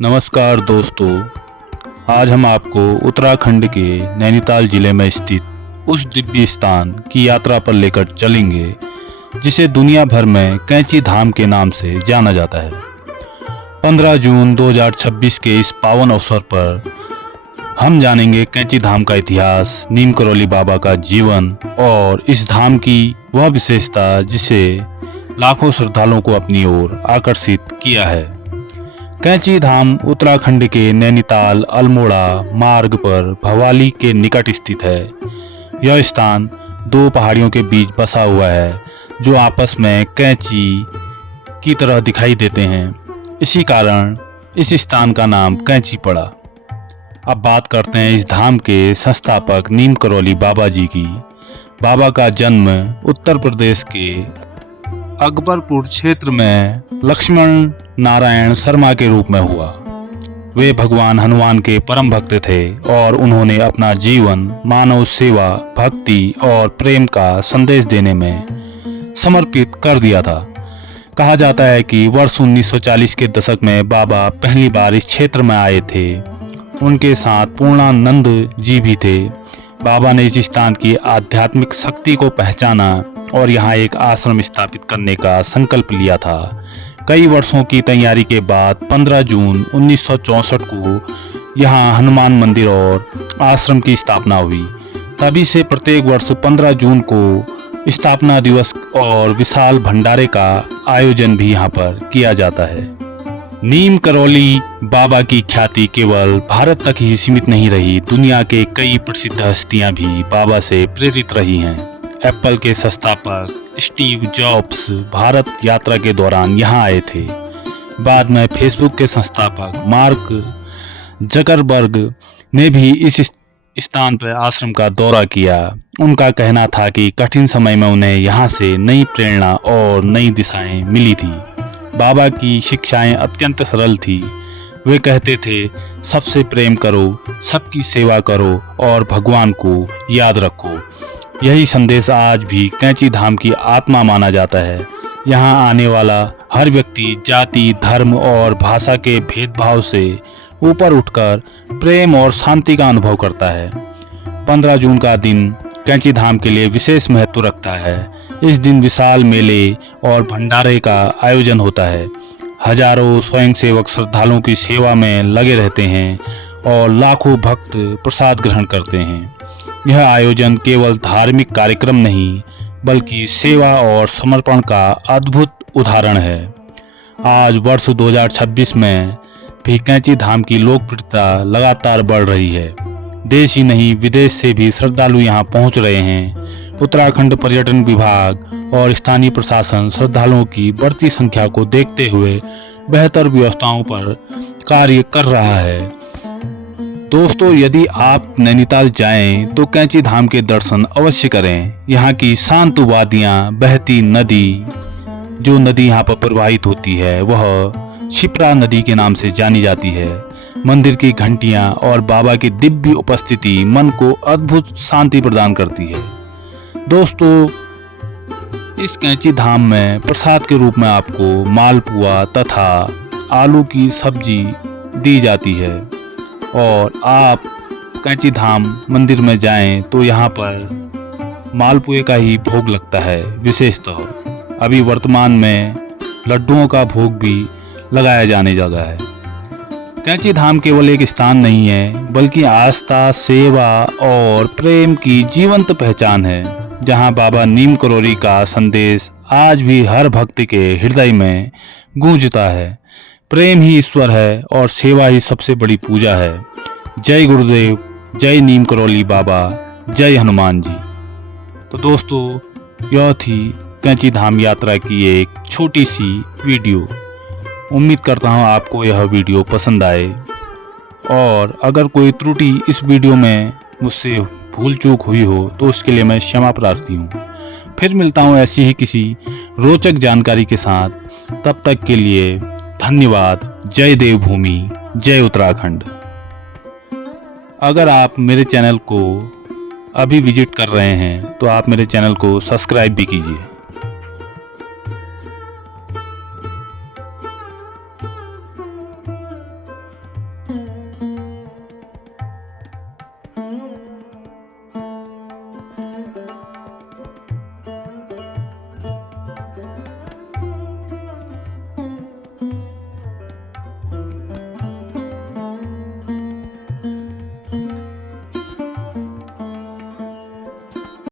नमस्कार दोस्तों, आज हम आपको उत्तराखंड के नैनीताल जिले में स्थित उस दिव्य स्थान की यात्रा पर लेकर चलेंगे जिसे दुनिया भर में कैंची धाम के नाम से जाना जाता है। 15 जून 2026 के इस पावन अवसर पर हम जानेंगे कैंची धाम का इतिहास, नीम करौली बाबा का जीवन और इस धाम की वह विशेषता जिसे लाखों श्रद्धालुओं को अपनी ओर आकर्षित किया है। कैंची धाम उत्तराखंड के नैनीताल अल्मोड़ा मार्ग पर भवाली के निकट स्थित है। यह स्थान दो पहाड़ियों के बीच बसा हुआ है जो आपस में कैंची की तरह दिखाई देते हैं। इसी कारण इस स्थान का नाम कैंची पड़ा। अब बात करते हैं इस धाम के संस्थापक नीम करौली बाबा जी की। बाबा का जन्म उत्तर प्रदेश के अकबरपुर क्षेत्र में लक्ष्मण नारायण शर्मा के रूप में हुआ। वे भगवान हनुमान के परम भक्त थे और उन्होंने अपना जीवन मानव सेवा, भक्ति और प्रेम का संदेश देने में समर्पित कर दिया था। कहा जाता है कि वर्ष 1940 के दशक में बाबा पहली बार इस क्षेत्र में आए थे। उनके साथ पूर्णानंद जी भी थे। बाबा ने इस स्थान की आध्यात्मिक शक्ति को पहचाना और यहाँ एक आश्रम स्थापित करने का संकल्प लिया था। कई वर्षों की तैयारी के बाद 15 जून 1964 को यहाँ हनुमान मंदिर और आश्रम की स्थापना हुई। तभी से प्रत्येक वर्ष 15 जून को स्थापना दिवस और विशाल भंडारे का आयोजन भी यहाँ पर किया जाता है। नीम करौली बाबा की ख्याति केवल भारत तक ही सीमित नहीं रही, दुनिया के कई प्रसिद्ध हस्तियां भी बाबा से प्रेरित रही हैं। एप्पल के संस्थापक स्टीव जॉब्स भारत यात्रा के दौरान यहाँ आए थे। बाद में फेसबुक के संस्थापक मार्क जकरबर्ग ने भी इस स्थान पर आश्रम का दौरा किया। उनका कहना था कि कठिन समय में उन्हें यहाँ से नई प्रेरणा और नई दिशाएं मिली थी। बाबा की शिक्षाएं अत्यंत सरल थी। वे कहते थे, सबसे प्रेम करो, सबकी सेवा करो और भगवान को याद रखो। यही संदेश आज भी कैंची धाम की आत्मा माना जाता है। यहाँ आने वाला हर व्यक्ति जाति, धर्म और भाषा के भेदभाव से ऊपर उठकर प्रेम और शांति का अनुभव करता है। 15 जून का दिन कैंची धाम के लिए विशेष महत्व रखता है। इस दिन विशाल मेले और भंडारे का आयोजन होता है। हजारों स्वयंसेवक श्रद्धालुओं की सेवा में लगे रहते हैं और लाखों भक्त प्रसाद ग्रहण करते हैं। यह आयोजन केवल धार्मिक कार्यक्रम नहीं बल्कि सेवा और समर्पण का अद्भुत उदाहरण है। आज वर्ष 2026 में भी कैंची धाम की लोकप्रियता लगातार बढ़ रही है। देश ही नहीं विदेश से भी श्रद्धालु यहाँ पहुँच रहे हैं। उत्तराखंड पर्यटन विभाग और स्थानीय प्रशासन श्रद्धालुओं की बढ़ती संख्या को देखते हुए बेहतर व्यवस्थाओं पर कार्य कर रहा है। दोस्तों, यदि आप नैनीताल जाएं तो कैंची धाम के दर्शन अवश्य करें। यहाँ की शांत वादियाँ, बहती नदी, जो नदी यहाँ पर प्रवाहित होती है वह शिप्रा नदी के नाम से जानी जाती है। मंदिर की घंटियाँ और बाबा की दिव्य उपस्थिति मन को अद्भुत शांति प्रदान करती है। दोस्तों, इस कैंची धाम में प्रसाद के रूप में आपको मालपुआ तथा आलू की सब्जी दी जाती है और आप कैंची धाम मंदिर में जाएं तो यहाँ पर मालपुए का ही भोग लगता है। विशेषतः अभी वर्तमान में लड्डुओं का भोग भी लगाया जाने लगा है। कैंची धाम केवल एक स्थान नहीं है बल्कि आस्था, सेवा और प्रेम की जीवंत पहचान है, जहाँ बाबा नीम करौली का संदेश आज भी हर भक्त के हृदय में गूंजता है। प्रेम ही ईश्वर है और सेवा ही सबसे बड़ी पूजा है। जय गुरुदेव, जय नीम करौली बाबा, जय हनुमान जी। तो दोस्तों, यह थी कैंची धाम यात्रा की एक छोटी सी वीडियो। उम्मीद करता हूँ आपको यह वीडियो पसंद आए और अगर कोई त्रुटि इस वीडियो में मुझसे भूल चूक हुई हो तो उसके लिए मैं क्षमा प्रार्थी हूँ। फिर मिलता हूँ ऐसी ही किसी रोचक जानकारी के साथ। तब तक के लिए धन्यवाद। जय देवभूमि, जय उत्तराखंड। अगर आप मेरे चैनल को अभी विजिट कर रहे हैं तो आप मेरे चैनल को सब्सक्राइब भी कीजिए।